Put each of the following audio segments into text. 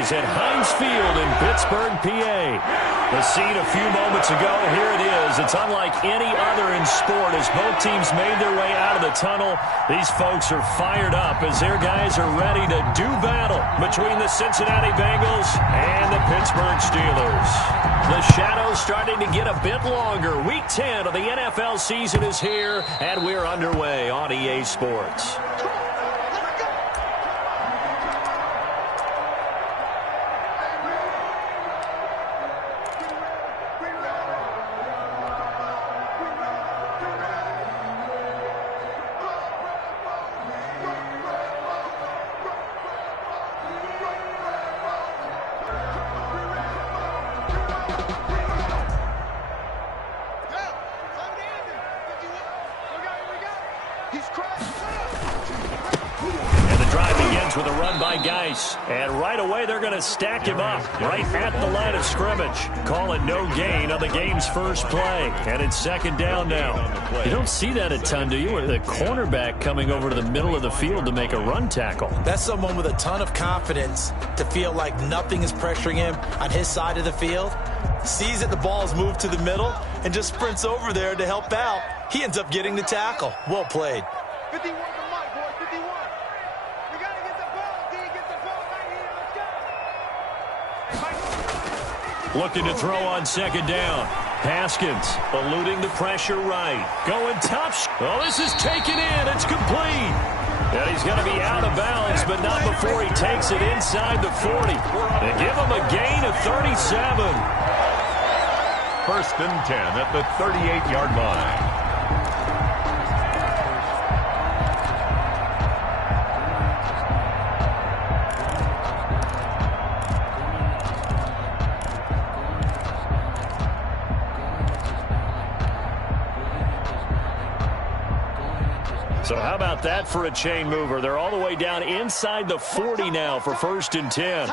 Steelers at Heinz Field in Pittsburgh, PA. The scene a few moments ago, here it is. It's unlike any other in sport as both teams made their way out of the tunnel. These folks are fired up as their guys are ready to do battle between the Cincinnati Bengals and the Pittsburgh Steelers. The shadow's starting to get a bit longer. Week 10 of the NFL season is here, and we're underway on EA Sports. With a run by Geis. And right away, they're going to stack him up right at the line of scrimmage. Call it no gain on the game's first play. And it's second down now. You don't see that a ton, do you? The cornerback coming over to the middle of the field to make a run tackle. That's someone with a ton of confidence to feel like nothing is pressuring him on his side of the field. Sees that the ball is moved to the middle and just sprints over there to help out. He ends up getting the tackle. Well played. 51 to Mike, boy, 51. We got to get the ball. D, get the ball right here. Let's go. Looking to throw on second down. Haskins eluding the pressure right. Going top. Oh, this is taken in. It's complete. And he's going to be out of bounds, but not before he takes it inside the 40. They give him a gain of 37. First and 10 at the 38-yard line. So how about that for a chain mover? They're all the way down inside the 40 now for first and 10.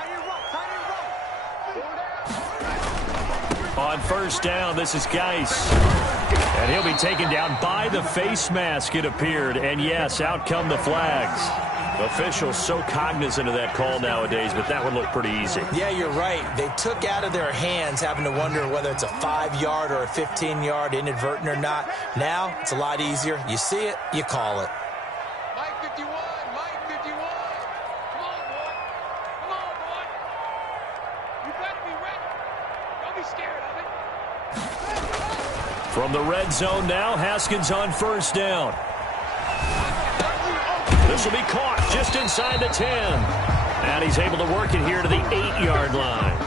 On first down, this is Geis. And he'll be taken down by the face mask, it appeared. And yes, out come the flags. Officials so cognizant of that call nowadays, but that would look pretty easy. Yeah, you're right. They took out of their hands having to wonder whether it's a 5-yard or a 15-yard inadvertent or not. Now, it's a lot easier. You see it, you call it. Mike 51, Mike 51. Come on, boy. Come on, boy. You better be ready. Don't be scared of it. From the red zone now, Haskins on first down. This will be caught just inside the 10. And he's able to work it here to the 8-yard line.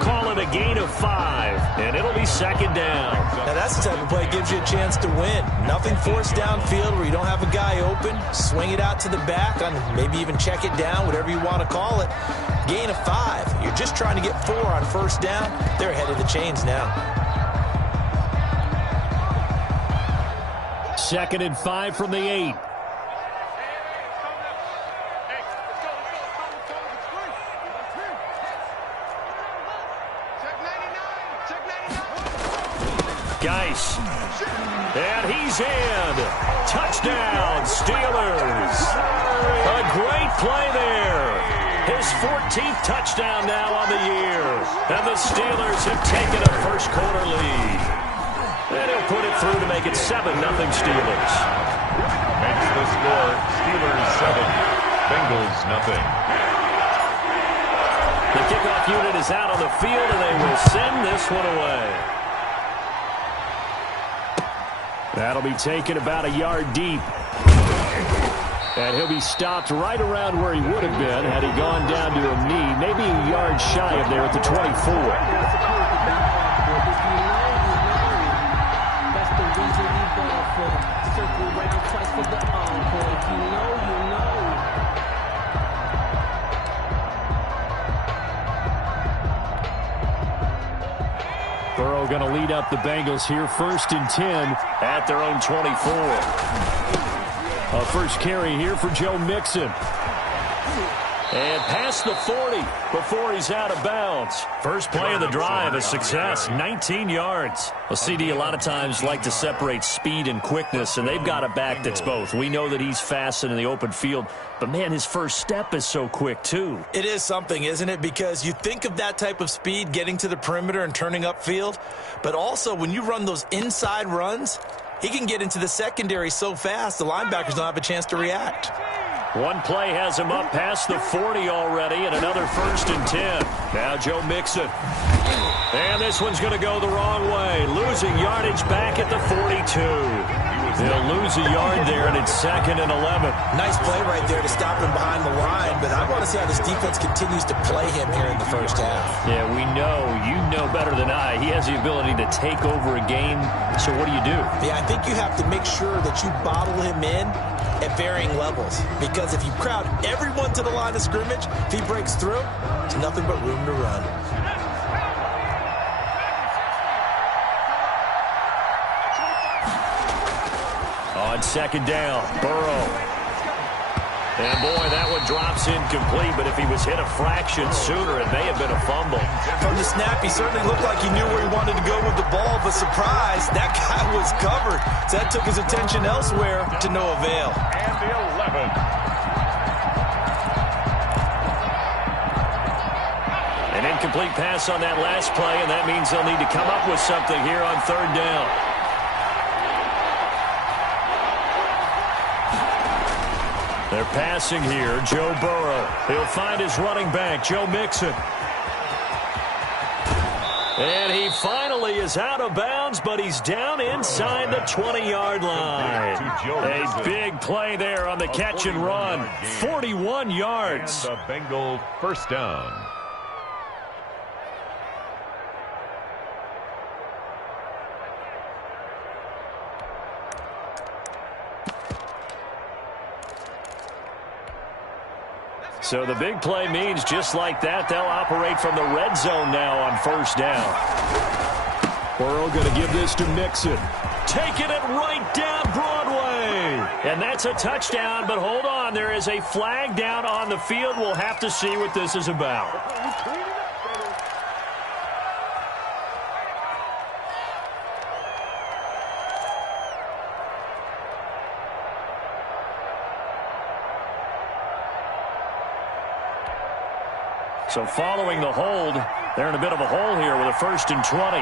Call it a gain of 5, and it'll be second down. Now that's the type of play that gives you a chance to win. Nothing forced downfield where you don't have a guy open. Swing it out to the back, and maybe even check it down, whatever you want to call it. Gain of 5. You're just trying to get 4 on first down. They're ahead of the chains now. Second and 5 from the 8. Geis. And he's in. Touchdown, Steelers. A great play there. His 14th touchdown now on the year. And the Steelers have taken a first quarter lead. And he'll put it through to make it 7-0 Steelers. Makes the score Steelers 7, Bengals 0. The kickoff unit is out on the field, and they will send this one away. That'll be taken about a yard deep. And he'll be stopped right around where he would have been had he gone down to a knee, maybe a yard shy of there at the 24. Burrow going to lead up the Bengals here, first and 10 at their own 24. A first carry here for Joe Mixon. And past the 40 before he's out of bounds. First play of the drive, a success, 19 yards. Well, CD, a lot of times like to separate speed and quickness, and they've got a back that's both. We know that he's fast in the open field, but, man, his first step is so quick, too. It is something, isn't it? Because you think of that type of speed getting to the perimeter and turning upfield, but also when you run those inside runs, he can get into the secondary so fast the linebackers don't have a chance to react. One play has him up past the 40 already, and another 1st and 10. Now Joe Mixon. And this one's going to go the wrong way. Losing yardage back at the 42. They'll lose a yard there, and it's 2nd and 11. Nice play right there to stop him behind the line, but I want to see how this defense continues to play him here in the first half. Yeah, we know. You know better than I. He has the ability to take over a game, so what do you do? Yeah, I think you have to make sure that you bottle him in at varying levels, because if you crowd everyone to the line of scrimmage, if he breaks through, there's nothing but room to run. On 2nd down, Burrow. And, boy, that one drops incomplete, but if he was hit a fraction sooner, it may have been a fumble. From the snap, he certainly looked like he knew where he wanted to go with the ball, but surprise, that guy was covered. So that took his attention elsewhere to no avail. And the 11. An incomplete pass on that last play, and that means they'll need to come up with something here on 3rd down. They're passing here. Joe Burrow. He'll find his running back, Joe Mixon. And he finally is out of bounds, but he's down inside the 20-yard line. A big play there on the catch and run. 41 yards. And the Bengal 1st down. So the big play means just like that, they'll operate from the red zone now on 1st down. Burrow going to give this to Mixon. Taking it right down Broadway. And that's a touchdown, but hold on. There is a flag down on the field. We'll have to see what this is about. So following the hold, they're in a bit of a hole here with a 1st and 20.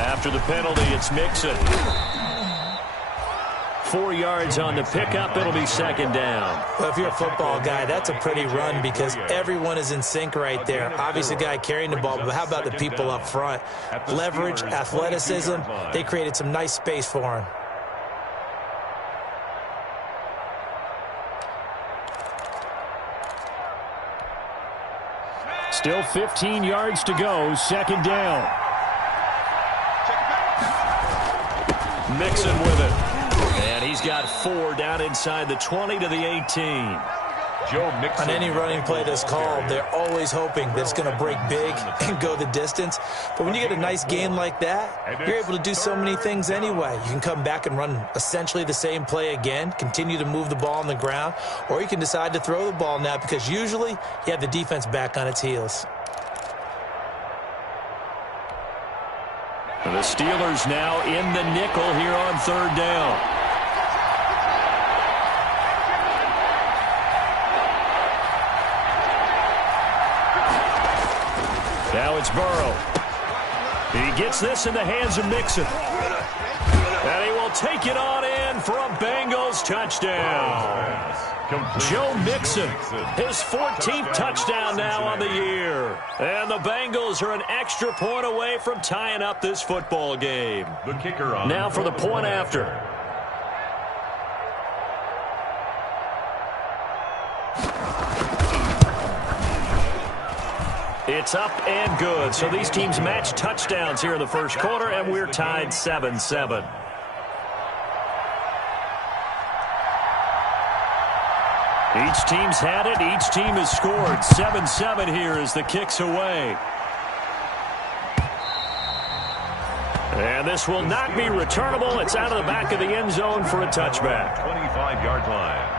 After the penalty, it's Mixon. 4 yards on the pickup. It'll be 2nd down. Well, if you're a football guy, that's a pretty run because everyone is in sync right there. Obviously, the guy carrying the ball, but how about the people up front? Leverage, athleticism, they created some nice space for him. Still 15 yards to go. 2nd down. Mixon with it. And he's got 4 down inside the 20 to the 18. Joe Mixon. On any running play that's called, they're always hoping that it's going to break big and go the distance. But when you get a nice game like that, you're able to do so many things anyway. You can come back and run essentially the same play again, continue to move the ball on the ground, or you can decide to throw the ball now because usually you have the defense back on its heels. The Steelers now in the nickel here on 3rd down. Now it's Burrow. He gets this in the hands of Mixon. And he will take it on in for a Bengals touchdown. Joe Mixon, his 14th touchdown now on the year. And the Bengals are an extra point away from tying up this football game. The kicker on. Now for the point after. It's up and good. So these teams match touchdowns here in the first quarter, and we're tied 7-7. Each team's had it. Each team has scored. 7-7 here as the kick's away. And this will not be returnable. It's out of the back of the end zone for a touchback. 25-yard line.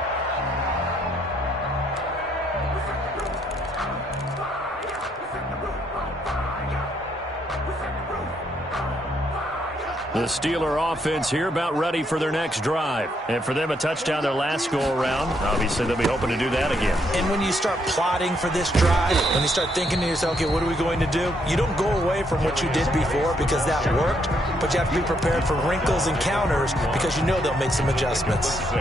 The Steeler offense here about ready for their next drive. And for them, a touchdown their last go-around. Obviously, they'll be hoping to do that again. And when you start plotting for this drive, when you start thinking to yourself, okay, what are we going to do? You don't go away from what you did before because that worked, but you have to be prepared for wrinkles and counters because you know they'll make some adjustments. 6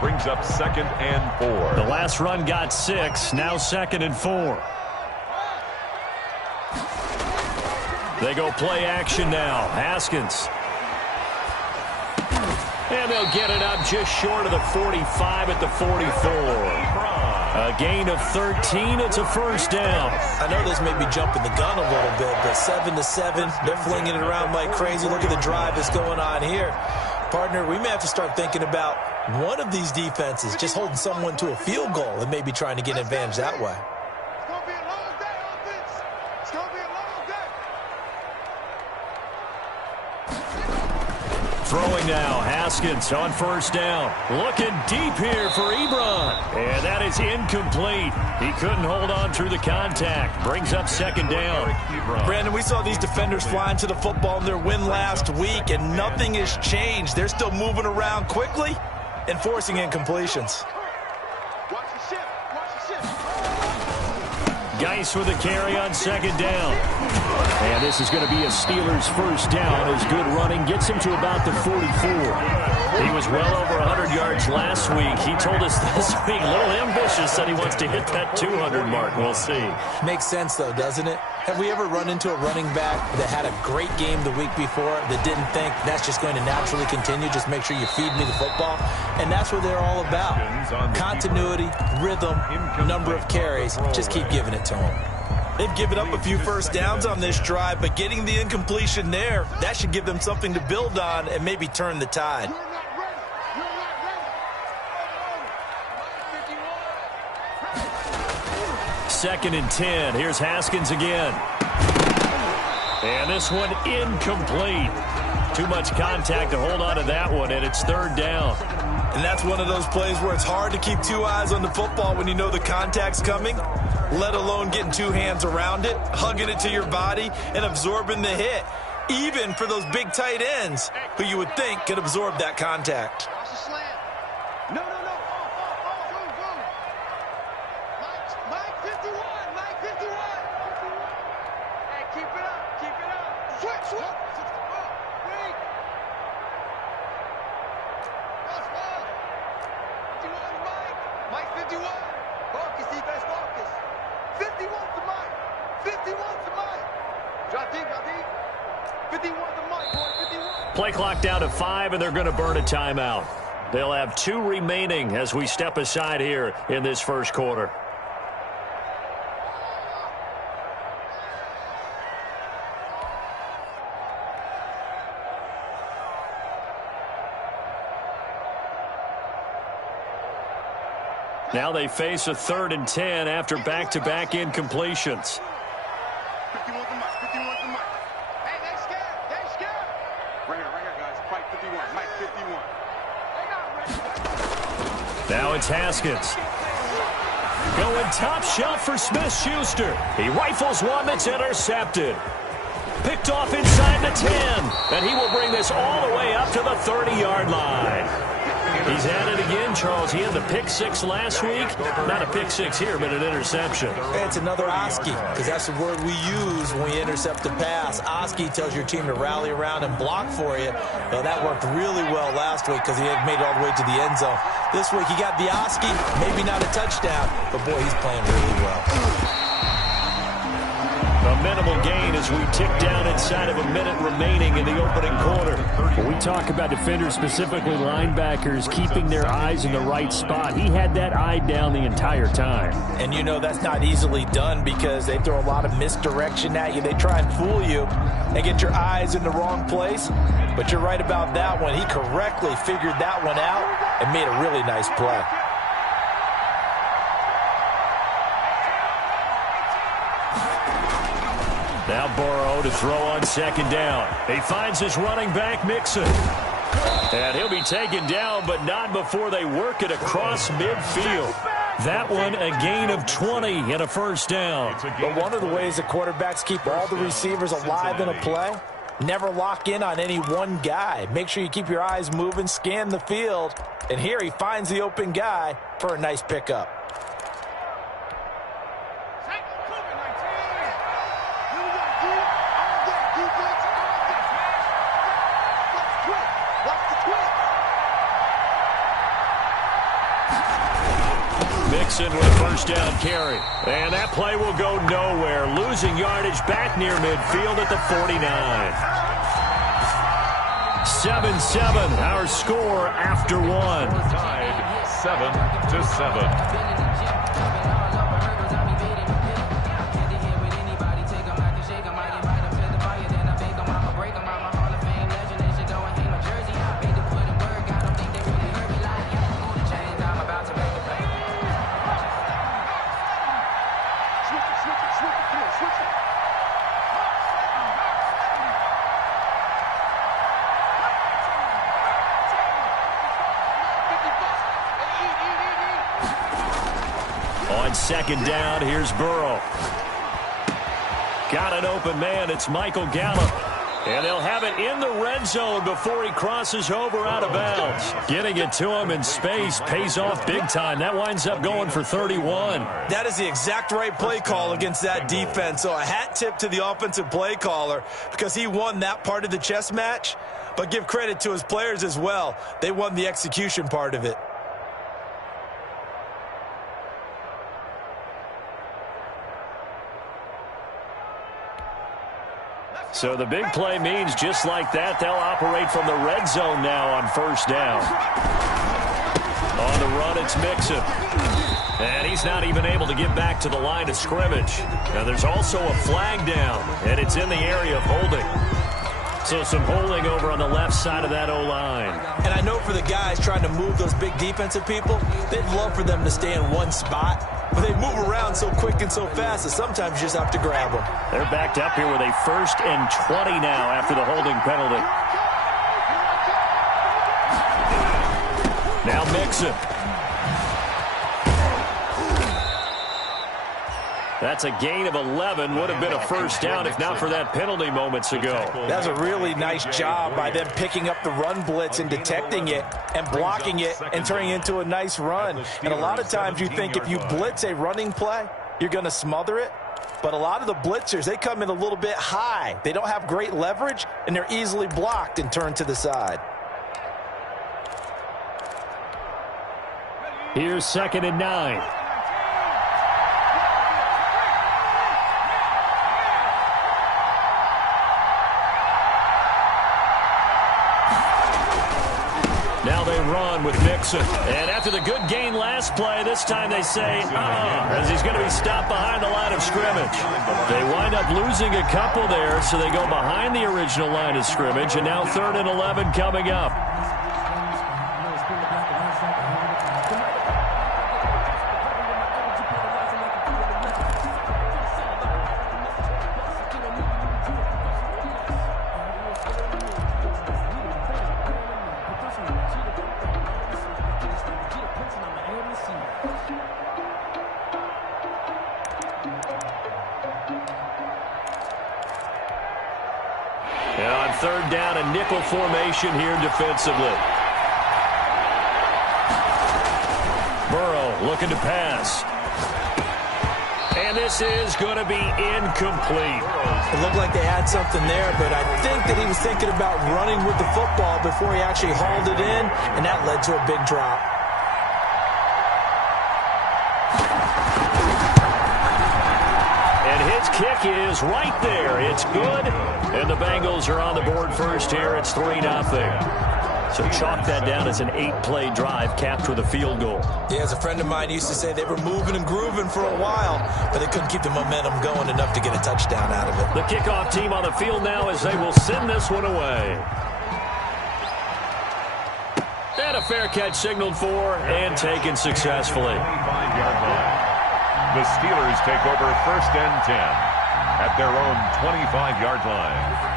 brings up 2nd and 4. The last run got 6, now 2nd and 4. They go play action now. Haskins. And they'll get it up just short of the 45 at the 44. A gain of 13. It's a first down. I know this may be jumping the gun a little bit, but 7-7, they're flinging it around like crazy. Look at the drive that's going on here. Partner, we may have to start thinking about one of these defenses just holding someone to a field goal and maybe trying to get an advantage that way. Throwing now, Haskins on first down. Looking deep here for Ebron. And that is incomplete. He couldn't hold on through the contact. Brings up 2nd down. Brandon, we saw these defenders flying to the football in their win last week, and nothing has changed. They're still moving around quickly and forcing incompletions. Geis with a carry on 2nd down. And this is going to be a Steelers first down as good running gets him to about the 44. He was well over 100 yards last week. He told us this week, a little ambitious, that he wants to hit that 200 mark. We'll see. Makes sense, though, doesn't it? Have we ever run into a running back that had a great game the week before that didn't think that's just going to naturally continue? Just make sure you feed me the football. And that's what they're all about. Continuity, rhythm, number of carries. Just keep giving it to them. They've given up a few first downs on this drive, but getting the incompletion there, that should give them something to build on and maybe turn the tide. Second and 10. Here's Haskins again. And this one incomplete. Too much contact to hold on to that one, and it's 3rd down. And that's one of those plays where it's hard to keep 2 eyes on the football when you know the contact's coming, let alone getting 2 hands around it, hugging it to your body, and absorbing the hit, even for those big tight ends who you would think could absorb that contact. No. Mike 51. Hey, keep it up. Switch. Wait. 51 to Mike. Mike 51. Focus, defense, focus. 51 to Mike. 51 to Mike. Drop deep. 51 to Mike, boy. 51. Play clock down to 5, and they're going to burn a timeout. They'll have 2 remaining as we step aside here in this first quarter. Now they face a 3rd and 10 after back-to-back incompletions. 51 to Mike. Hey, they scared. Right here, guys. Fight 51. Mike 51. Now it's Haskins. Going top shelf for Smith-Schuster. He rifles one that's intercepted. Picked off inside the 10. And he will bring this all the way up to the 30-yard line. He's at it again, Charles. He had the pick 6 last week. Not a pick 6 here, but an interception. It's another Oski, because that's the word we use when we intercept a pass. Oski tells your team to rally around and block for you. Well, that worked really well last week because he had made it all the way to the end zone. This week he got the Oski, maybe not a touchdown, but boy, he's playing really well. A minimal gain as we tick down inside of a minute remaining in the opening quarter. When we talk about defenders, specifically linebackers, keeping their eyes in the right spot, he had that eye down the entire time. And you know that's not easily done because they throw a lot of misdirection at you. They try and fool you and get your eyes in the wrong place. But you're right about that one. He correctly figured that one out and made a really nice play. Now Burrow to throw on second down. He finds his running back, Mixon. And he'll be taken down, but not before they work it across midfield. That one a gain of 20 and a first down. But one of the ways the quarterbacks keep all the receivers alive in a play, never lock in on any one guy. Make sure you keep your eyes moving, scan the field. And here he finds the open guy for a nice pickup. Mixon with a first down carry. And that play will go nowhere. Losing yardage back near midfield at the 49. 7-7, our score after one. Tied 7-7. On second down, here's Burrow. Got an open man. It's Michael Gallup. And they'll have it in the red zone before he crosses over out of bounds. Getting it to him in space pays off big time. That winds up going for 31. That is the exact right play call against that defense. So a hat tip to the offensive play caller because he won that part of the chess match. But give credit to his players as well. They won the execution part of it. So the big play means just like that, they'll operate from the red zone now on first down. On the run, it's Mixon. And he's not even able to get back to the line of scrimmage. Now there's also a flag down, and it's in the area of holding. So some holding over on the left side of that O-line. And I know for the guys trying to move those big defensive people, they'd love for them to stay in one spot. But they move around so quick and so fast that sometimes you just have to grab them. They're backed up here with a 1st and 20 now after the holding penalty. Now Mixon. That's a gain of 11. Would have been a first down if not for that penalty moments ago. That's a really nice job by them picking up the run blitz and detecting it and blocking it and turning it into a nice run. And a lot of times you think if you blitz a running play, you're going to smother it. But a lot of the blitzers, they come in a little bit high. They don't have great leverage, and they're easily blocked and turned to the side. Here's 2nd and 9. Now they run with Mixon. And after the good gain last play, this time they say, as he's going to be stopped behind the line of scrimmage. They wind up losing a couple there, so they go behind the original line of scrimmage, and now 3rd and 11 coming up. And on 3rd down, a nickel formation here defensively. Burrow looking to pass. And this is going to be incomplete. It looked like they had something there, but I think that he was thinking about running with the football before he actually hauled it in, and that led to a big drop. His kick is right there. It's good. And the Bengals are on the board first here. It's 3-0. So chalk that down as an 8-play drive capped with a field goal. Yeah, as a friend of mine used to say, they were moving and grooving for a while, but they couldn't keep the momentum going enough to get a touchdown out of it. The kickoff team on the field now as they will send this one away. And a fair catch signaled for and taken successfully. The Steelers take over 1st and 10. at their own 25-yard line.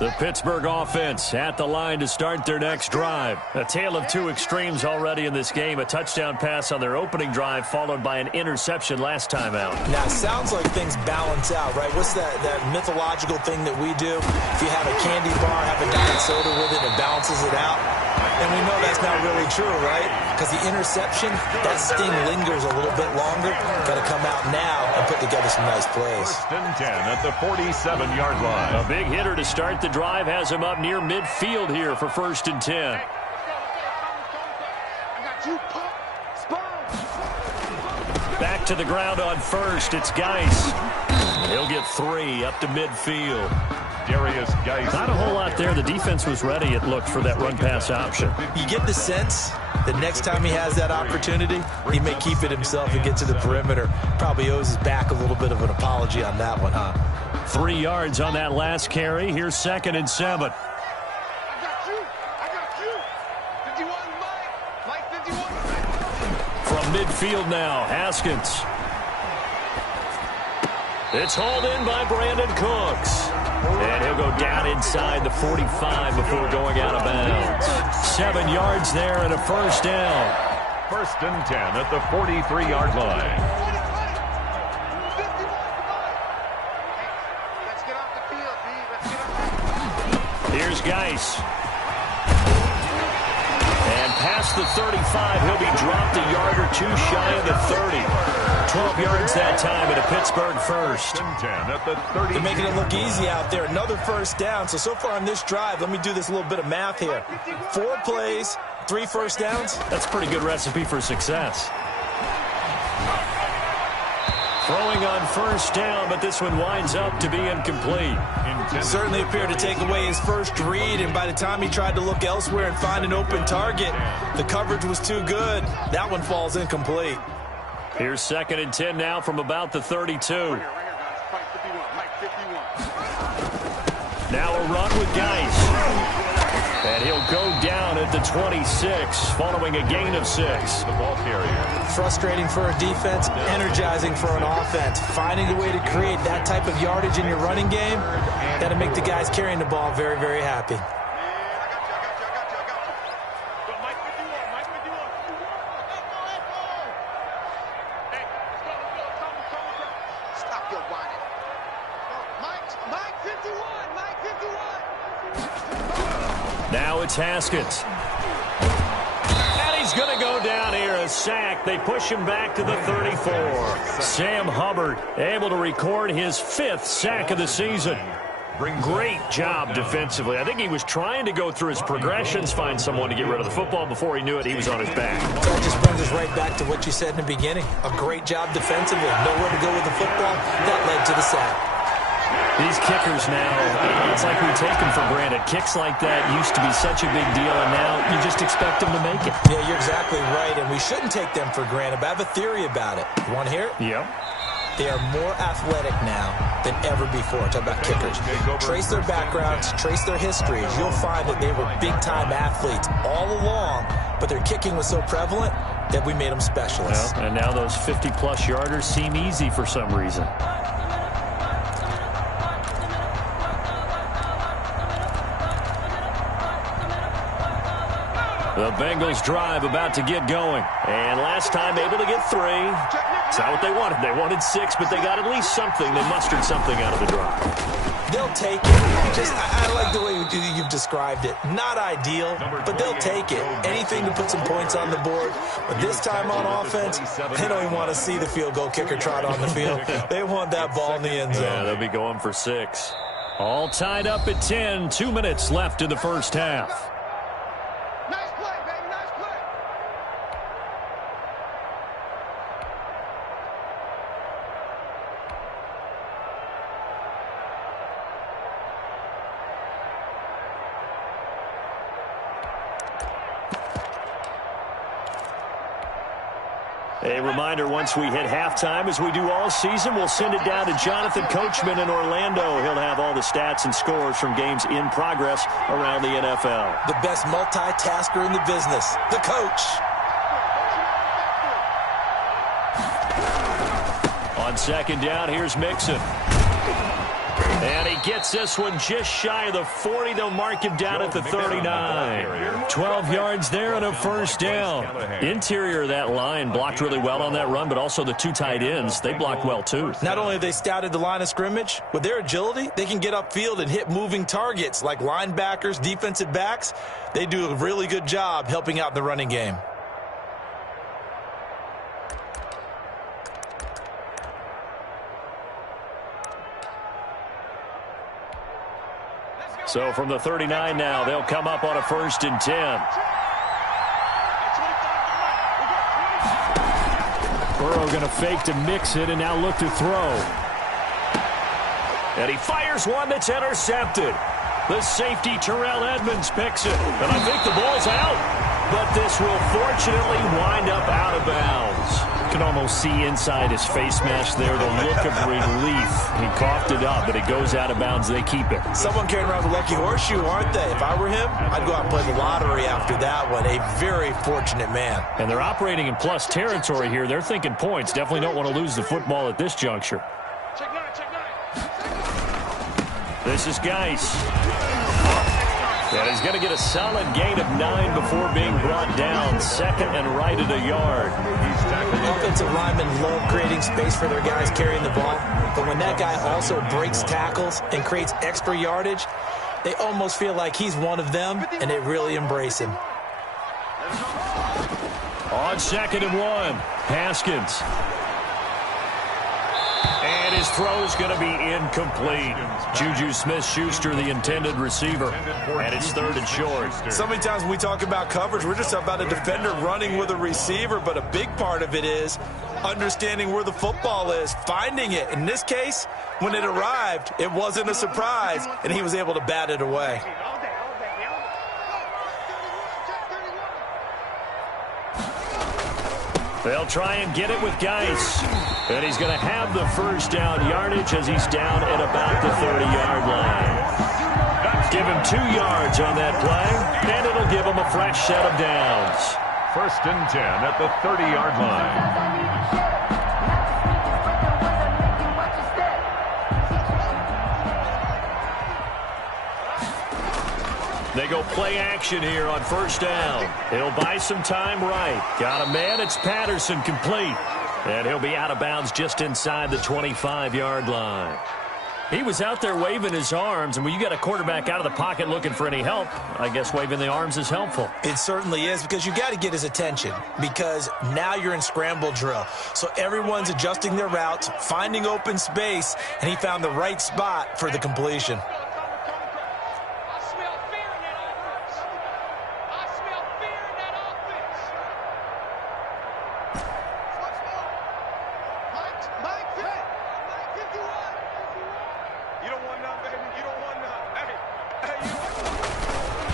The Pittsburgh offense at the line to start their next drive. A tale of two extremes already in this game. A touchdown pass on their opening drive followed by an interception last time out. Now, it sounds like things balance out, right? What's that mythological thing that we do? If you have a candy bar, have a diet soda with it, it balances it out. And we know that's not really true, right? Because the interception, that sting lingers a little bit longer. Got to come out now and put together some nice plays. 1st and 10 at the 47-yard line. A big hitter to start the drive has him up near midfield here for 1st and 10. Back to the ground on first. It's Geis. He'll get 3 up to midfield. Darius Geis. Not a whole lot there. The defense was ready, it looked, for that run-pass option. You get the sense that next time he has that opportunity, he may keep it himself and get to the perimeter. Probably owes his back a little bit of an apology on that one, huh? 3 yards on that last carry. Here's 2nd and 7. I got you. 51, Mike 51. From midfield now, Haskins. It's hauled in by Brandon Cooks. And he'll go down inside the 45 before going out of bounds. 7 yards there and a first down. 1st and 10 at the 43-yard line. Let's get off the field, B. Let's get off. Here's Geis. And past the 35, he'll be dropped a yard or two shy of the 30. 12 yards that time and a Pittsburgh first. 1st and 10 at the 30. They're making it look easy out there. Another first down. So far on this drive, let me do this little bit of math here. 4 plays, 3 first downs. That's a pretty good recipe for success. Throwing on first down, but this one winds up to be incomplete. Certainly appeared to take away his first read, and by the time he tried to look elsewhere and find an open target, the coverage was too good. That one falls incomplete. Here's 2nd and 10 now from about the 32. Now a run with Geis. And he'll go down at the 26 following a gain of 6. The ball carrier. Frustrating for a defense, energizing for an offense. Finding a way to create that type of yardage in your running game, that'll make the guys carrying the ball very, very happy. Now it's Haskins. And he's going to go down here, a sack. They push him back to the 34. Sam Hubbard able to record his 5th sack of the season. Great job defensively. I think he was trying to go through his progressions, find someone to get rid of the football. Before he knew it, he was on his back. That just brings us right back to what you said in the beginning. A great job defensively. Nowhere to go with the football. That led to the sack. These kickers now, it's like we take them for granted. Kicks like that used to be such a big deal, and now you just expect them to make it. Yeah, you're exactly right, and we shouldn't take them for granted, but I have a theory about it. You want to hear it? Yep. They are more athletic now than ever before. Talk about kickers. Trace their backgrounds, trace their histories. You'll find that they were big-time athletes all along, but their kicking was so prevalent that we made them specialists. Well, and now those 50-plus yarders seem easy for some reason. The Bengals drive about to get going. And last time able to get 3. It's not what they wanted. They wanted 6, but they got at least something. They mustered something out of the drive. They'll take it. I like the way you've described it. Not ideal, but they'll take it. Anything to put some points on the board. But this time on offense, they don't even want to see the field goal kicker trot on the field. They want that ball in the end zone. Yeah, they'll be going for 6. All tied up at 10. 2 minutes left in the first half. A reminder, once we hit halftime, as we do all season, we'll send it down to Jonathan Coachman in Orlando. He'll have all the stats and scores from games in progress around the NFL. The best multitasker in the business, the coach. On second down, here's Mixon. And he gets this one just shy of the 40. They'll mark him down at the 39. 12 yards there and a first down. Interior of that line blocked really well on that run, but also the two tight ends, they blocked well too. Not only have they scouted the line of scrimmage, with their agility, they can get upfield and hit moving targets like linebackers, defensive backs. They do a really good job helping out the running game. So from the 39 now, they'll come up on a 1st and 10. Burrow going to fake to mix it and now look to throw. And he fires one that's intercepted. The safety, Terrell Edmonds, picks it. And I think the ball's out. But this will fortunately wind up out of bounds. You can almost see inside his face mask there the look of relief. He coughed it up, but it goes out of bounds. They keep it. Someone carrying around the lucky horseshoe, aren't they? If I were him, I'd go out and play the lottery after that one. A very fortunate man. And they're operating in plus territory here. They're thinking points. Definitely don't want to lose the football at this juncture. Check nine, check nine. This is Geis. And he's going to get a solid gain of 9 before being brought down. Second and right at a yard. Offensive linemen love creating space for their guys carrying the ball. But when that guy also breaks tackles and creates extra yardage, they almost feel like he's one of them, and they really embrace him. On 2nd and 1, Haskins. And his throw's going to be incomplete. Juju Smith-Schuster, the intended receiver. And it's 3rd and short. So many times when we talk about coverage, we're just about a defender running with a receiver, but a big part of it is understanding where the football is, finding it. In this case, when it arrived, it wasn't a surprise, and he was able to bat it away. They'll try and get it with Geis. And he's going to have the first down yardage as he's down at about the 30-yard line. Give him 2 yards on that play, and it'll give him a fresh set of downs. 1st and 10 at the 30-yard line. They go play action here on 1st down. He'll buy some time right. Got a man. It's Patterson, complete. And he'll be out of bounds just inside the 25-yard line. He was out there waving his arms, and when you got a quarterback out of the pocket looking for any help, I guess waving the arms is helpful. It certainly is, because you got to get his attention, because now you're in scramble drill. So everyone's adjusting their routes, finding open space, and he found the right spot for the completion.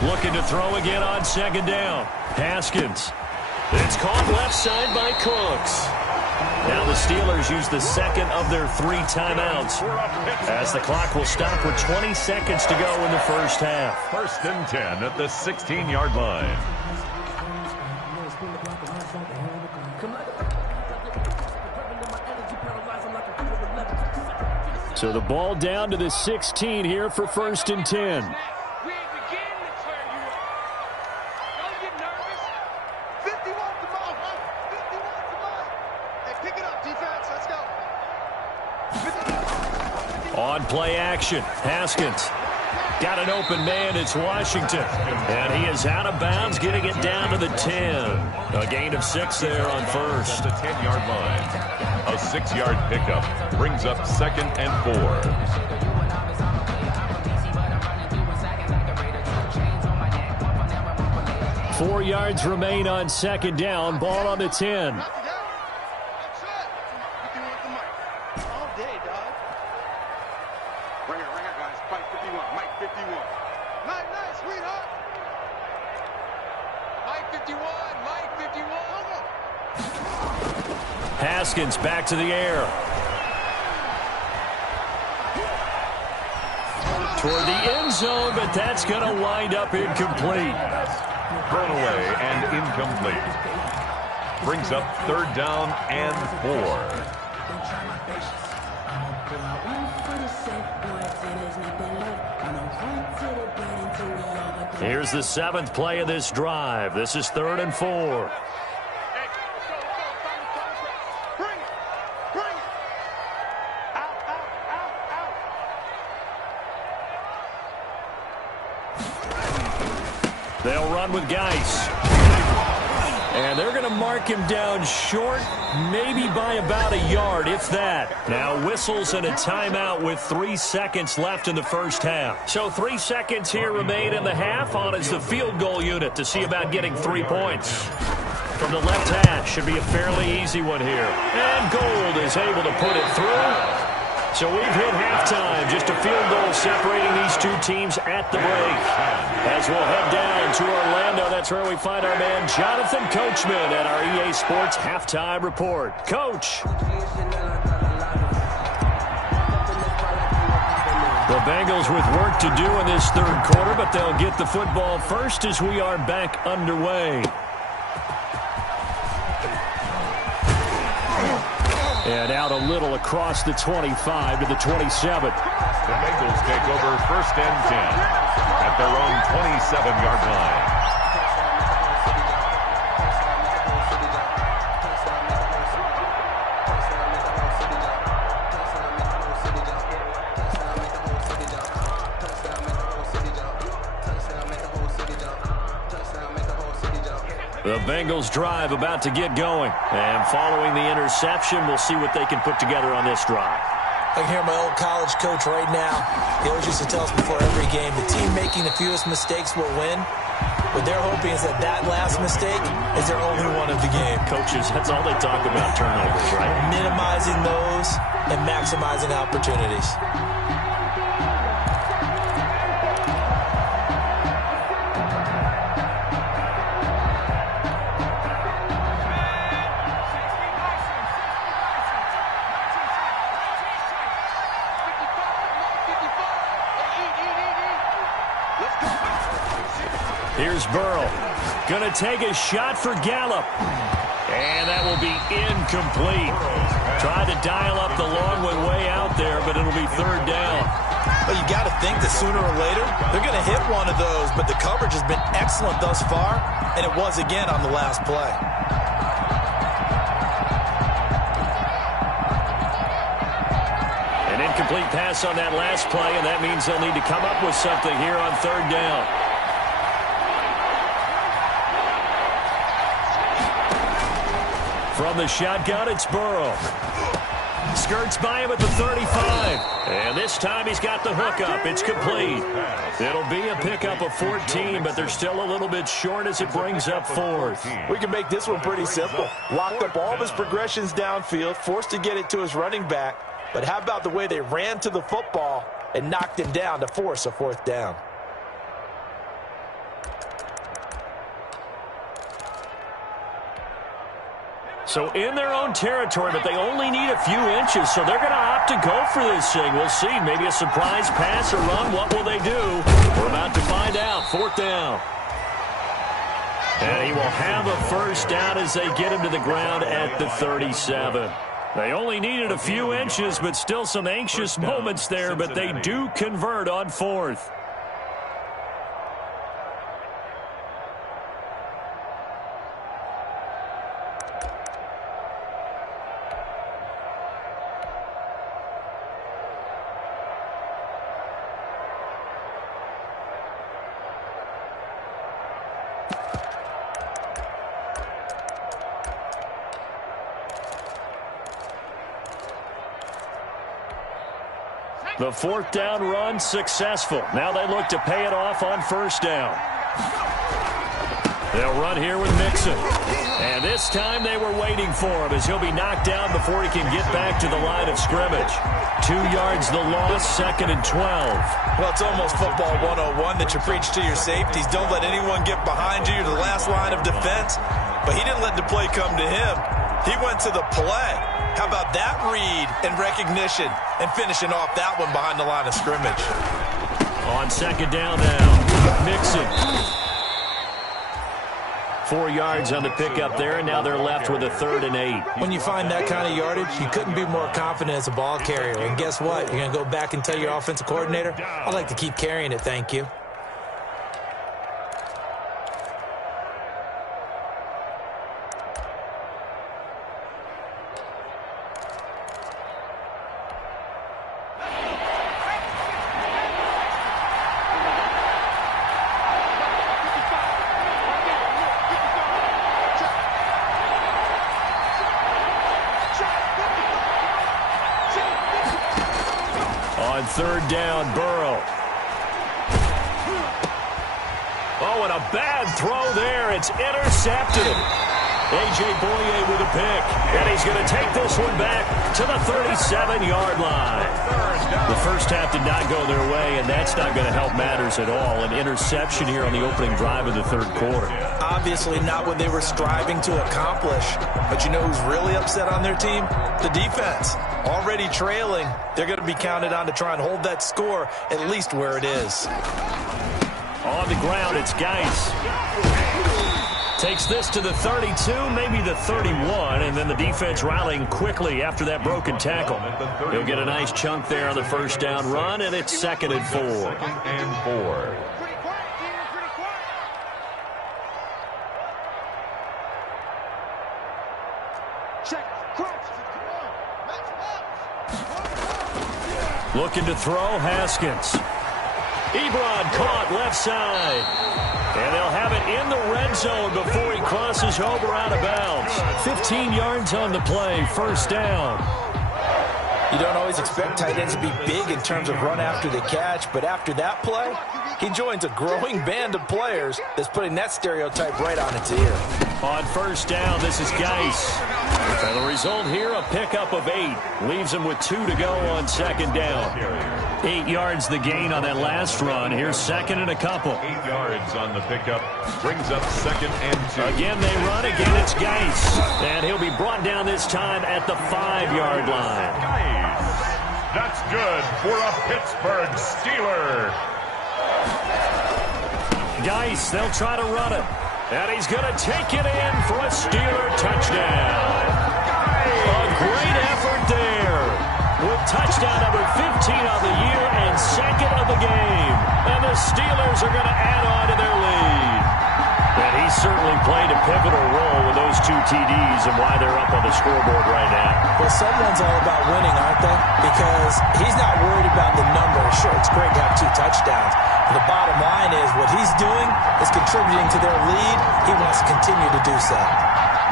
Looking to throw again on 2nd down. Haskins. It's caught left side by Cooks. Now the Steelers use the 2nd of their 3 timeouts, as the clock will stop with 20 seconds to go in the first half. 1st and 10 at the 16-yard line. So the ball down to the 16 here for 1st and 10. On play action, Haskins. Got an open man, it's Washington. And he is out of bounds, getting it down to the 10. A gain of 6 there on 1st. At the 10-yard line. A 6-yard pickup brings up 2nd and 4. 4 yards remain on 2nd down. Ball on the 10. Haskins back to the air. Toward the end zone, but that's going to wind up incomplete. Thrown away and incomplete. Brings up 3rd down and 4. Here's the 7th play of this drive. This is 3rd and 4. They'll run with Geis. And they're going to mark him down short, maybe by about a yard, if that. Now whistles and a timeout with 3 seconds left in the first half. So 3 seconds here remain in the half. On is the field goal unit to see about getting 3 points. From the left hash, should be a fairly easy one here. And Gold is able to put it through. So we've hit halftime. Just a field goal separating these two teams at the break. As we'll head down to Orlando, that's where we find our man Jonathan Coachman at our EA Sports Halftime Report. Coach. The Bengals with work to do in this 3rd quarter, but they'll get the football first as we are back underway. And out a little across the 25 to the 27. The Bengals take over 1st and 10 at their own 27-yard line. The Bengals drive about to get going. And following the interception, we'll see what they can put together on this drive. I can hear my old college coach right now. He always used to tell us before every game, the team making the fewest mistakes will win. What they're hoping is that that last mistake is their only one of the game. Coaches, that's all they talk about, turnovers, right? Minimizing those and maximizing opportunities. Here's Burrow. Going to take a shot for Gallup. And that will be incomplete. Tried to dial up the long one way out there, but it'll be 3rd down. Well, you got to think that sooner or later, they're going to hit one of those, but the coverage has been excellent thus far, and it was again on the last play. An incomplete pass on that last play, and that means they'll need to come up with something here on 3rd down. From the shotgun, it's Burrow. Skirts by him at the 35. And this time he's got the hookup. It's complete. It'll be a pickup of 14, but they're still a little bit short as it brings up 4th. We can make this one pretty simple. Locked up all of his progressions downfield, forced to get it to his running back. But how about the way they ran to the football and knocked him down to force a 4th down? So in their own territory, but they only need a few inches, so they're going to opt to go for this thing. We'll see. Maybe a surprise pass or run. What will they do? We're about to find out. 4th down. And he will have a 1st down as they get him to the ground at the 37. They only needed a few inches, but still some anxious moments there, but they do convert on 4th. The 4th down run successful. Now they look to pay it off on 1st down. They'll run here with Mixon. And this time they were waiting for him as he'll be knocked down before he can get back to the line of scrimmage. 2 yards the loss, 2nd and 12. Well, it's almost football 101 that you preach to your safeties. Don't let anyone get behind you. You're the last line of defense. but he didn't let the play come to him. He went to the play. How about that read and recognition and finishing off that one behind the line of scrimmage? On second down now, Mixon. 4 yards on the pickup there, and now they're left with a 3rd and 8. When you find that kind of yardage, you couldn't be more confident as a ball carrier. And guess what? You're going to go back and tell your offensive coordinator, I'd like to keep carrying it, thank you. On 3rd down, Burrow. Oh, and a bad throw there. It's intercepted. A.J. Boye with a pick. And he's going to take this one back to the 37-yard line. The first half did not go their way, and that's not going to help matters at all. An interception here on the opening drive of the 3rd quarter. Obviously not what they were striving to accomplish. But you know who's really upset on their team? The defense. Already trailing, they're going to be counted on to try and hold that score at least where it is. On the ground, it's Geis. Takes this to the 32, maybe the 31, and then the defense rallying quickly after that broken tackle. He'll get a nice chunk there on the first down run, and it's 2nd and 4. 2nd and 4. Looking to throw, Haskins. Ebron caught left side. And they'll have it in the red zone before he crosses over out of bounds. 15 yards on the play, 1st down. You don't always expect tight ends to be big in terms of run after the catch, but after that play, he joins a growing band of players that's putting that stereotype right on its ear. On 1st down, this is Geis. And the result here, a pickup of 8. Leaves him with 2 to go on 2nd down. 8 yards the gain on that last run. Here's 2nd and a couple. 8 yards on the pickup. Brings up 2nd and 2. Again, they run. Again, it's Geis. And he'll be brought down this time at the 5-yard line. Geis. That's good for a Pittsburgh Steeler. Geis, they'll try to run it. And he's going to take it in for a Steeler touchdown. A great effort there with touchdown number 15 of the year and 2nd of the game. And the Steelers are going to add on to their lead. And he certainly played a pivotal role with those 2 TDs and why they're up on the scoreboard right now. Well, someone's all about winning, aren't they? Because he's not worried about the number. Sure, it's great to have 2 touchdowns. But the bottom line is what he's doing is contributing to their lead. He wants to continue to do so.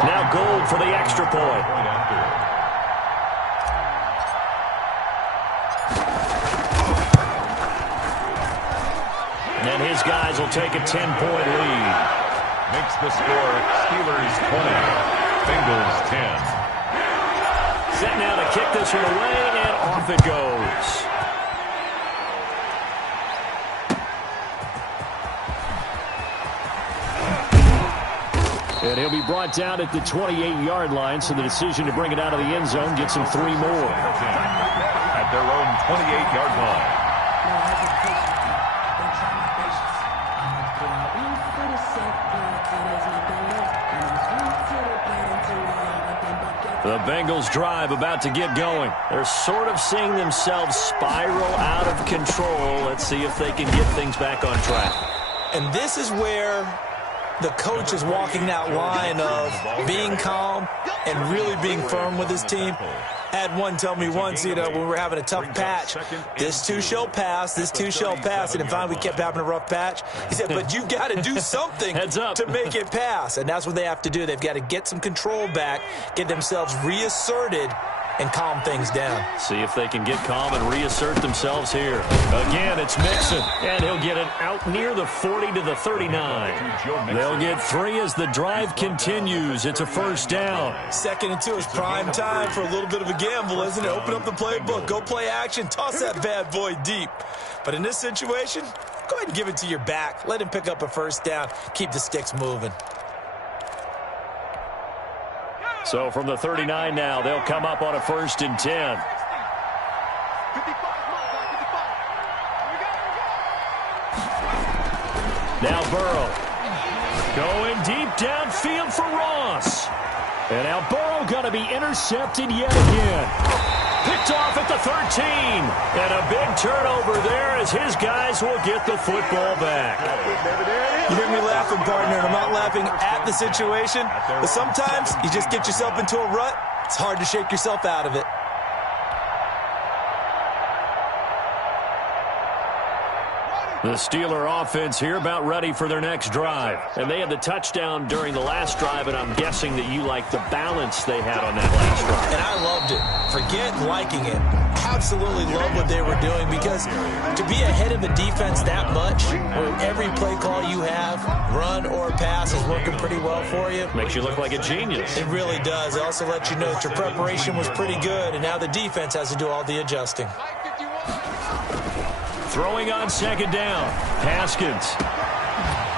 Now Gold for the extra point. And his guys will take a 10-point lead. Makes the score Steelers 20, Bengals 10. Set now to kick this one away, and off it goes. And he'll be brought down at the 28-yard line, so the decision to bring it out of the end zone gets him 3 more. At their own 28-yard line. The Bengals drive about to get going. They're sort of seeing themselves spiral out of control. Let's see if they can get things back on track. And this is where the coach is walking that line of being calm and really being firm with his team. Had one tell me once, when we were having a tough patch, this too shall pass, this too shall pass. And finally we kept having a rough patch. He said, but you got to do something to make it pass. And that's what they have to do. They've got to get some control back, get themselves reasserted, and calm things down. See if they can get calm and reassert themselves here. Again, it's Mixon, and he'll get it out near the 40 to the 39. They'll get 3 as the drive continues. It's a 1st down. 2nd and 2 is prime time for a little bit of a gamble, isn't it? Open up the playbook, go play action, toss that bad boy deep. But in this situation, go ahead and give it to your back. Let him pick up a 1st down. Keep the sticks moving. So from the 39 now, they'll come up on a 1st and 10. Now Burrow. Going deep downfield for Ross. And now Burrow going to be intercepted yet again. Picked off at the 13. And a big turnover there as his guys will get the football back. You hear me laughing, partner, and I'm not laughing at the situation. But sometimes you just get yourself into a rut. It's hard to shake yourself out of it. The Steeler offense here about ready for their next drive. And they had the touchdown during the last drive, and I'm guessing that you like the balance they had on that last drive. And I loved it. Forget liking it. Absolutely love what they were doing, because to be ahead of a defense that much, where every play call you have, run or pass, is working pretty well for you. Makes you look like a genius. It really does. It also lets you know that your preparation was pretty good, and now the defense has to do all the adjusting. Throwing on 2nd down. Haskins.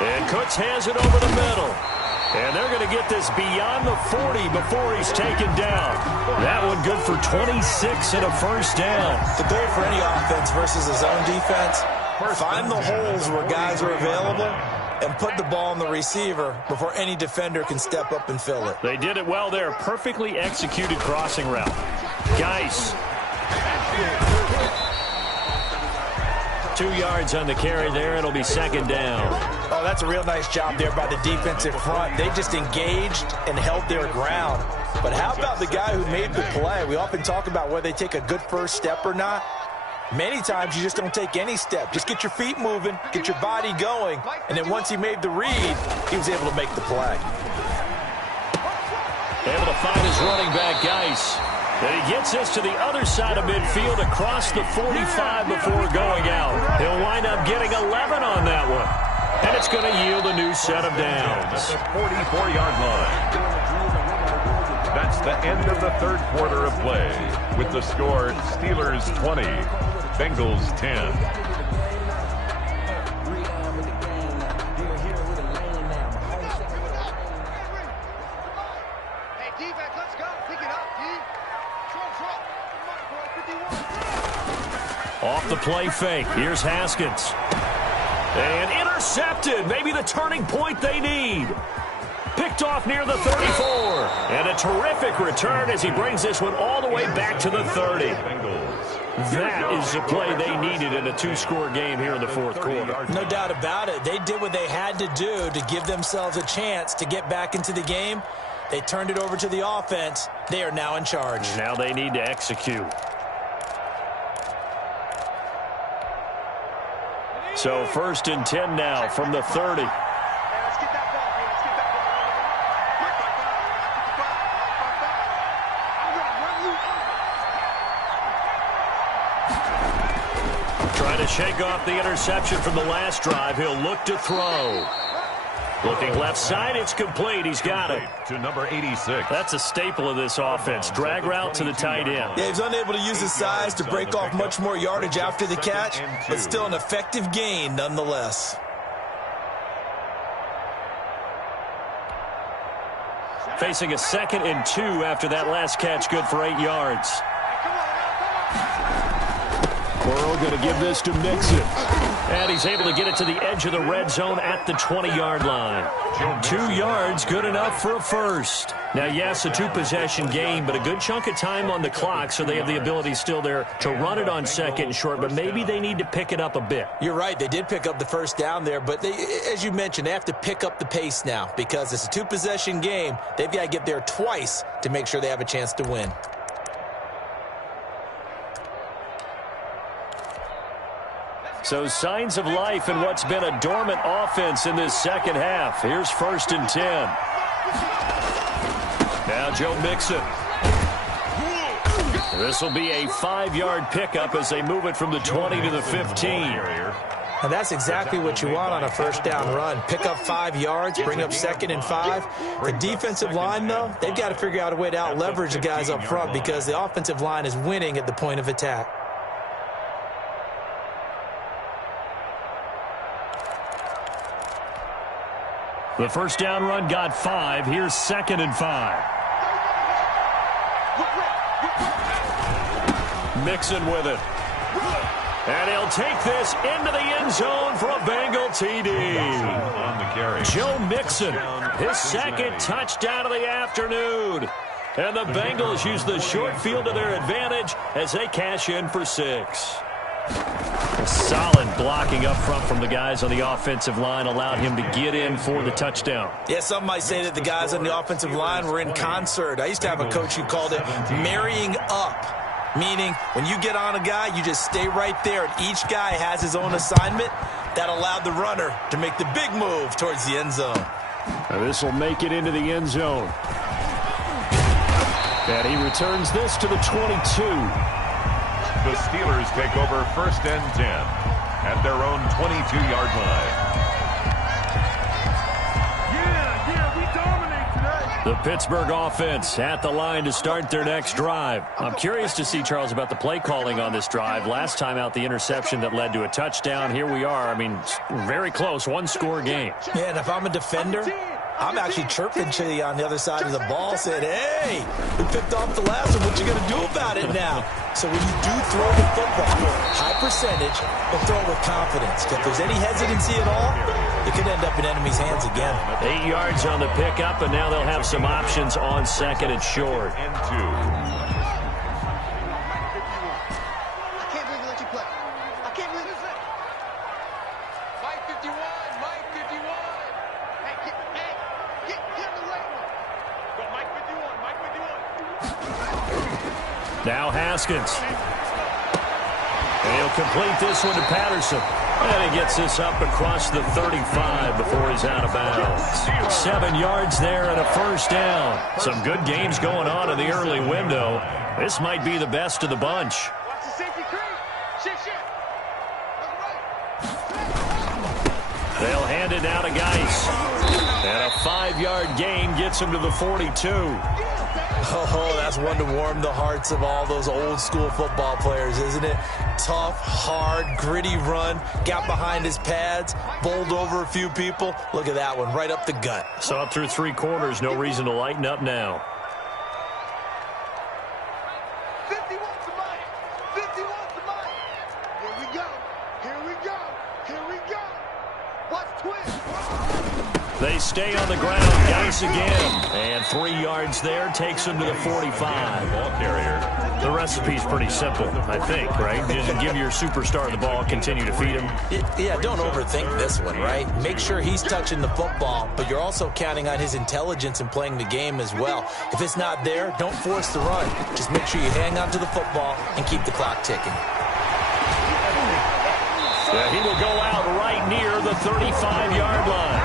And Cooks has it over the middle. And they're going to get this beyond the 40 before he's taken down. That one good for 26 and a 1st down. The goal for any offense versus a zone defense, find the holes where guys are available and put the ball on the receiver before any defender can step up and fill it. They did it well there. Perfectly executed crossing route. Geis. 2 yards on the carry there. It'll be 2nd down. Oh, that's a real nice job there by the defensive front. They just engaged and held their ground. But how about the guy who made the play? We often talk about whether they take a good first step or not. Many times you just don't take any step. Just get your feet moving, get your body going, and then once he made the read, he was able to make the play. Able to find his running back, Geis. And he gets this to the other side of midfield across the 45 before going out. He'll wind up getting 11 on that one. And it's going to yield a new set of downs. The 44-yard line. That's the end of the 3rd quarter of play. With the score, Steelers 20, Bengals 10. Off the play fake. Here's Haskins. And intercepted. Maybe the turning point they need. Picked off near the 34. And a terrific return as he brings this one all the way back to the 30. That is the play they needed in a 2-score game here in the 4th quarter. No doubt about it. They did what they had to do to give themselves a chance to get back into the game. They turned it over to the offense. They are now in charge. Now they need to execute. So 1st and 10 now from the 30. Trying to shake off the interception from the last drive. He'll look to throw. Looking left side, it's complete. He's got it. To number 86. That's a staple of this offense. Drag route to the tight end. Yeah, he's unable to use his size to break off much more yardage after the catch, but still an effective gain nonetheless. Facing a 2nd and 2 after that last catch, good for 8 yards. Burrow going to give this to Mixon. And he's able to get it to the edge of the red zone at the 20-yard line. 2 yards, good enough for a 1st. Now, yes, a 2-possession game, but a good chunk of time on the clock, so they have the ability still there to run it on 2nd and short, but maybe they need to pick it up a bit. You're right. They did pick up the 1st down there, but they, as you mentioned, they have to pick up the pace now because it's a 2-possession game. They've got to get there twice to make sure they have a chance to win. So signs of life in what's been a dormant offense in this 2nd half. Here's 1st and 10. Now Joe Mixon. This will be a 5-yard pickup as they move it from the 20 to the 15. And that's exactly what you want on a 1st down run. Pick up 5 yards, bring up 2nd and 5. The defensive line, though, they've got to figure out a way to out-leverage the guys up front because the offensive line is winning at the point of attack. The 1st down run got 5. Here's 2nd and 5. Mixon with it. And he'll take this into the end zone for a Bengal TD. On the carry. Joe Mixon, his second touchdown of the afternoon. And the Bengals use the short field to their advantage as they cash in for 6. Solid blocking up front from the guys on the offensive line allowed him to get in for the touchdown. Yeah, some might say that the guys on the offensive line were in concert. I used to have a coach who called it marrying up, meaning when you get on a guy, you just stay right there, and each guy has his own assignment. That allowed the runner to make the big move towards the end zone. And this will make it into the end zone. And he returns this to the 22. The Steelers take over 1st and 10 at their own 22-yard line. Yeah, we dominate today. The Pittsburgh offense at the line to start their next drive. I'm curious to see, Charles, about the play calling on this drive. Last time out, the interception that led to a touchdown. Here we are. I mean, very close, one-score game. Yeah, and if I'm a defender, I'm actually chirping Chitty on the other side of the ball, saying, hey, we picked off the last one. What you going to do about it now? So when you do throw the football, high percentage, but throw it with confidence. If there's any hesitancy at all, it could end up in enemy's hands again. 8 yards on the pickup, and now they'll have some options on 2nd and short. And 2. I can't believe they let you play. I can't believe this. Mike 51, Mike 51. Hey, get the late one. Go, Mike 51, Mike 51. Now Haskins. And he'll complete this one to Patterson. And he gets this up across the 35 before he's out of bounds. 7 yards there and a first down. Some good games going on in the early window. This might be the best of the bunch. Watch the safety creep. Shit. They'll hand it now to Geis. And a 5-yard gain gets him to the 42. Oh, that's one to warm the hearts of all those old school football players, isn't it? Tough, hard, gritty run, got behind his pads, bowled over a few people. Look at that one, right up the gut. Saw it through 3 quarters, no reason to lighten up now. 51 to Mike. 51 to Mike. Here we go. Watch twist. They stay on the ground. Geis again. And 3 yards there takes him to the 45. Ball carrier. The recipe's pretty simple, I think, right? Just give your superstar the ball, continue to feed him. Yeah, don't overthink this one, right? Make sure he's touching the football, but you're also counting on his intelligence in playing the game as well. If it's not there, don't force the run. Just make sure you hang on to the football and keep the clock ticking. Yeah, he will go out right near the 35-yard line.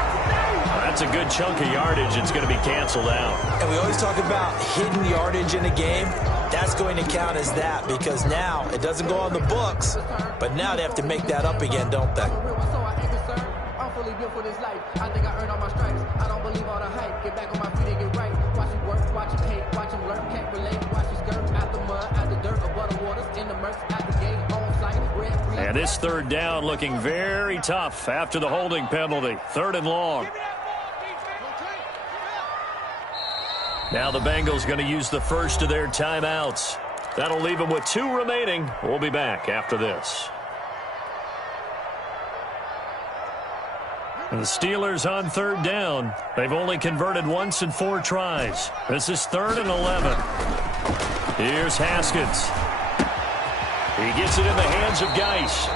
That's a good chunk of yardage. It's going to be canceled out. And we always talk about hidden yardage in a game. That's going to count as that because now it doesn't go on the books, but now they have to make that up again, don't they? I'm fully built for this life. I think I earned all my stripes. I don't believe all the hype. Get back on my feet and get right. Watch him work, watch him hate, watch him learn, can't relate. Watch his skirt out the mud, out the dirt, above the waters, in the murks, out the gate, on site, red, green. And this 3rd down looking very tough after the holding penalty. 3rd and long. Now the Bengals going to use the first of their timeouts. That'll leave them with 2 remaining. We'll be back after this. And the Steelers on 3rd down. They've only converted once in 4 tries. This is 3rd and 11. Here's Haskins. He gets it in the hands of Geis.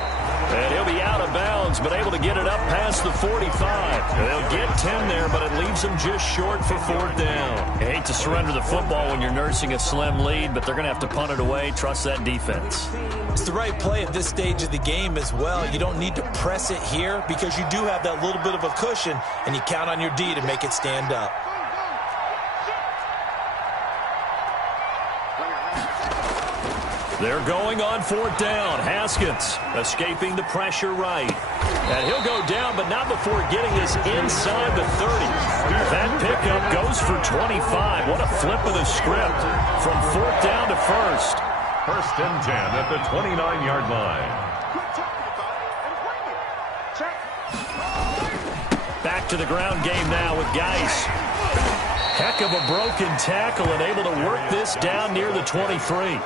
And he'll be out of bounds, but able to get it up past the 45. They'll get 10 there, but it leaves them just short for 4th down. You hate to surrender the football when you're nursing a slim lead, but they're going to have to punt it away. Trust that defense. It's the right play at this stage of the game as well. You don't need to press it here because you do have that little bit of a cushion, and you count on your D to make it stand up. They're going on 4th down. Haskins escaping the pressure right. And he'll go down, but not before getting this inside the 30. That pickup goes for 25. What a flip of the script from 4th down to 1st. 1st and 10 at the 29-yard line. Back to the ground game now with Geis. Heck of a broken tackle and able to work this down near the 23.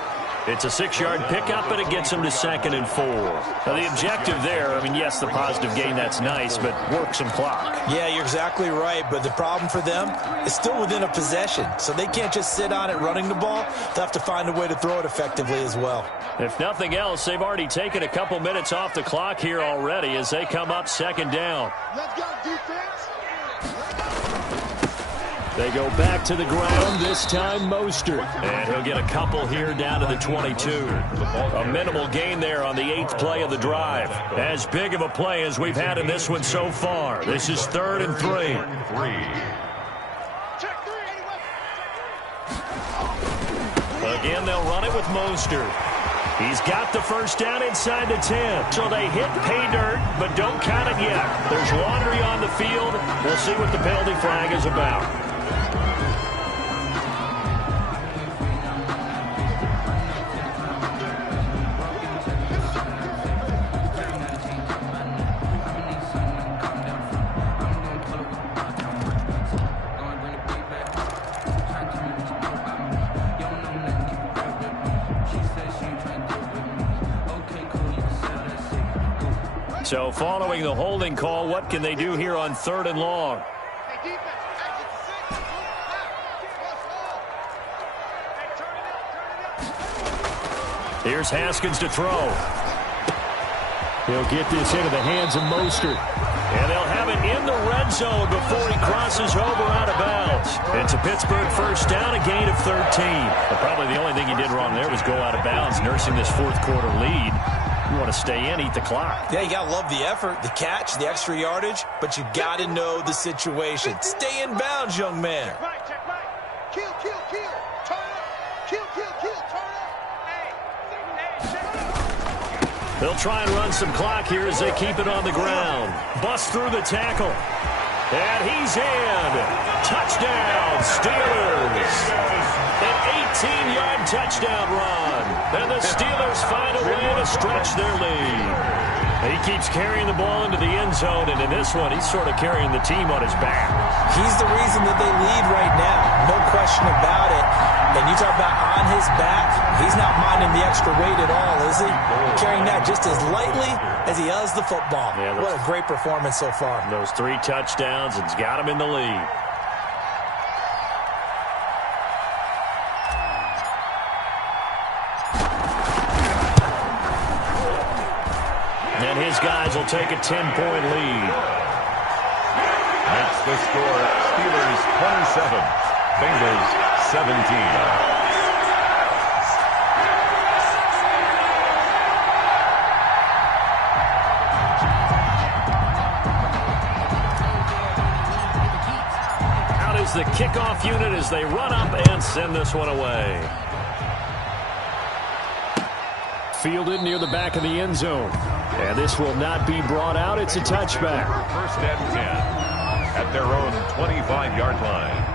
It's a 6-yard pickup, and it gets him to 2nd and 4. Now, the objective there, I mean, yes, the positive gain, that's nice, but work some clock. Yeah, you're exactly right, but the problem for them is still within a possession, so they can't just sit on it running the ball. They'll have to find a way to throw it effectively as well. If nothing else, they've already taken a couple minutes off the clock here already as they come up 2nd down. Let's go, defense. They go back to the ground, this time Mostert. And he'll get a couple here down to the 22. A minimal gain there on the 8th play of the drive. As big of a play as we've had in this one so far. This is 3rd and 3. Again, they'll run it with Mostert. He's got the first down inside the 10. So they hit pay dirt, but don't count it yet. There's laundry on the field. We'll see what the penalty flag is about. So following the holding call, what can they do here on 3rd and long? Here's Haskins to throw. He'll get this into the hands of Mostert. And they'll have it in the red zone before he crosses over out of bounds. It's a Pittsburgh first down, a gain of 13. But probably the only thing he did wrong there was go out of bounds, nursing this 4th quarter lead. You want to stay in, eat the clock. Yeah, you got to love the effort, the catch, the extra yardage, but you got to know the situation. Stay in bounds, young man. Check right. Kill, kill, kill. Turn up. Kill, kill, kill. Turn up. They'll try and run some clock here as they keep it on the ground. Bust through the tackle. And he's in. Touchdown, Steelers. An 18-yard touchdown run. And the Steelers find a way to stretch their lead. He keeps carrying the ball into the end zone, and in this one, he's sort of carrying the team on his back. He's the reason that they lead right now. No question about it. And you talk about on his back, he's not minding the extra weight at all, is he? Carrying that just as lightly as he does the football. Yeah, what a great performance so far. Those 3 touchdowns, it's got him in the lead. And his guys will take a 10-point lead. That's the score. Steelers 27, Bengals 17. The kickoff unit as they run up and send this one away. Fielded near the back of the end zone. And this will not be brought out. It's a touchback. First and 10 at their own 25-yard line.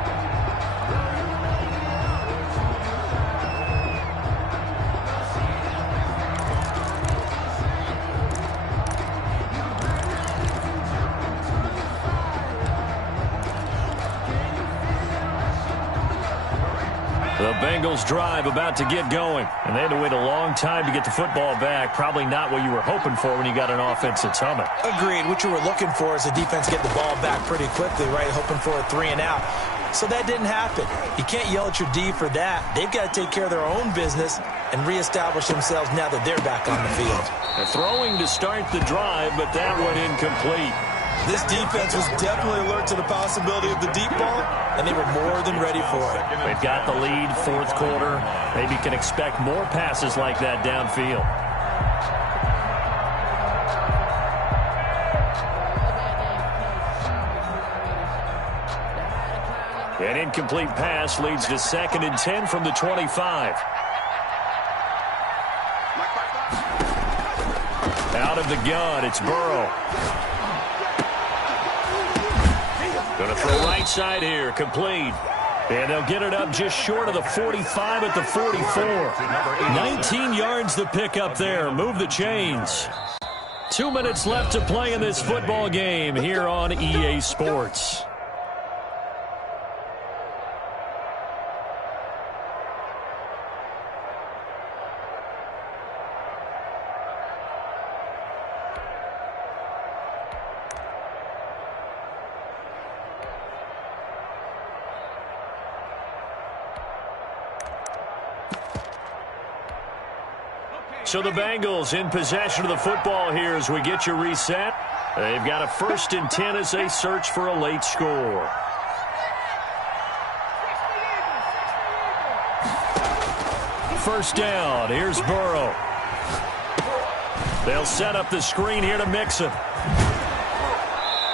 The Bengals drive about to get going. And they had to wait a long time to get the football back. Probably not what you were hoping for when you got an offense that's humming. Agreed. What you were looking for is the defense get the ball back pretty quickly, right? Hoping for a 3 and out. So that didn't happen. You can't yell at your D for that. They've got to take care of their own business and reestablish themselves now that they're back on the field. They're throwing to start the drive, but that one incomplete. This defense was definitely alert to the possibility of the deep ball, and they were more than ready for it. They've got the lead, 4th quarter. Maybe can expect more passes like that downfield. An incomplete pass leads to 2nd and 10 from the 25. Out of the gun, it's Burrow. Going to throw right side here, complete. And they'll get it up just short of the 45 at the 44. 19 yards to pick up there. Move the chains. 2 minutes left to play in this football game here on EA Sports. So the Bengals in possession of the football here as we get you reset. They've got a 1st and 10 as they search for a late score. First down. Here's Burrow. They'll set up the screen here to Mixon.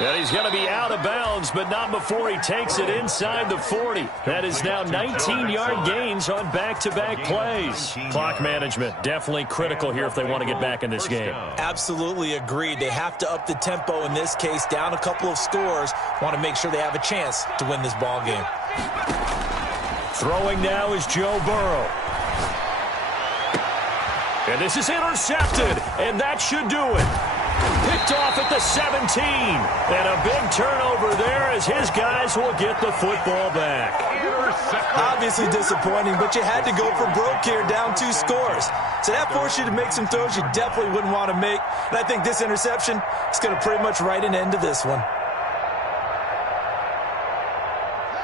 And he's going to be out of bounds, but not before he takes it inside the 40. That is now 19-yard gains on back-to-back plays. Clock management definitely critical here if they want to get back in this game. Absolutely agreed. They have to up the tempo in this case, down a couple of scores. Want to make sure they have a chance to win this ball game. Throwing now is Joe Burrow. And this is intercepted, and that should do it. Picked off at the 17. And a big turnover there as his guys will get the football back. Obviously disappointing, but you had to go for broke here, down 2 scores. So that forced you to make some throws you definitely wouldn't want to make. And I think this interception is going to pretty much write an end to this one.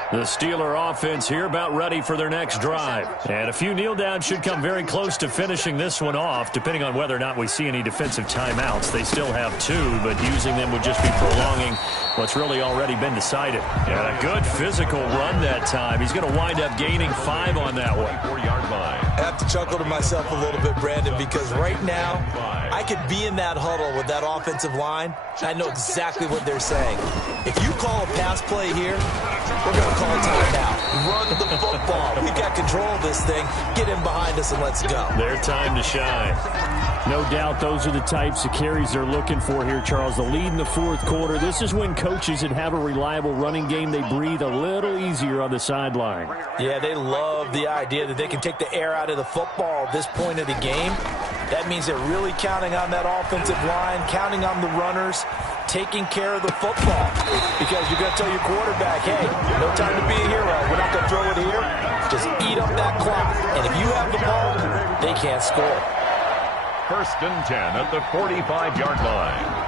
The Steeler offense here about ready for their next drive. And a few kneel downs should come very close to finishing this one off, depending on whether or not we see any defensive timeouts. They still have 2, but using them would just be prolonging what's really already been decided. And a good physical run that time. He's going to wind up gaining 5 on that one. 4-yard line. I have to chuckle to myself a little bit, Brandon, because right now I could be in that huddle with that offensive line. I know exactly what they're saying. If you call a pass play here, we're going to call a timeout. Run the football. We've got control of this thing. Get in behind us and let's go. Their time to shine. No doubt those are the types of carries they're looking for here, Charles. The lead in the 4th quarter. This is when coaches that have a reliable running game, they breathe a little easier on the sideline. Yeah, they love the idea that they can take the air out of the football at this point of the game. That means they're really counting on that offensive line, counting on the runners, taking care of the football. Because you're going to tell your quarterback, hey, no time to be a hero. We're not going to throw it here. Just eat up that clock. And if you have the ball, they can't score. 1st and 10 at the 45-yard line.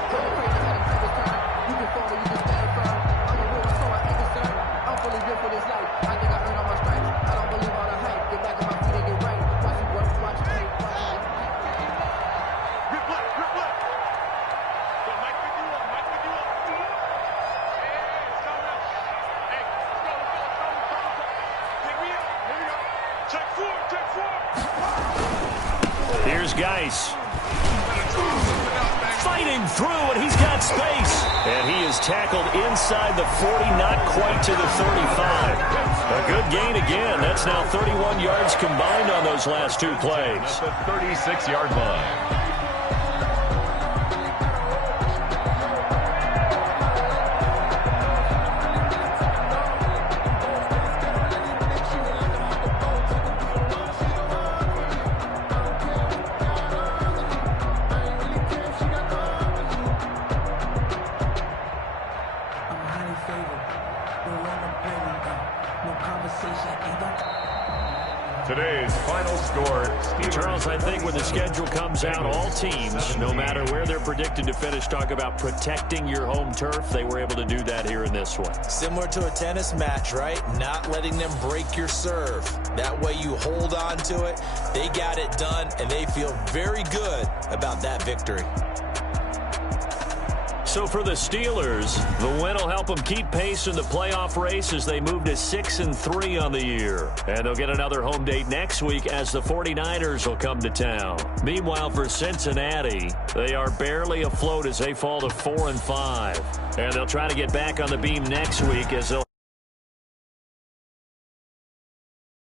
Here's Geis. Fighting through, and he's got space. And he is tackled inside the 40, not quite to the 35. A good gain again. That's now 31 yards combined on those last 2 plays. At the 36-yard line. Today's final score, Charles, I think when the schedule comes out, all teams, no matter where they're predicted to finish, talk about protecting your home turf. They were able to do that here in this one. Similar to a tennis match, right? Not letting them break your serve. That way you hold on to it. They got it done, and they feel very good about that victory. So for the Steelers, the win will help them keep pace in the playoff race as they move to 6-3 on the year. And they'll get another home date next week as the 49ers will come to town. Meanwhile, for Cincinnati, they are barely afloat as they fall to 4-5. And they'll try to get back on the beam next week as they'll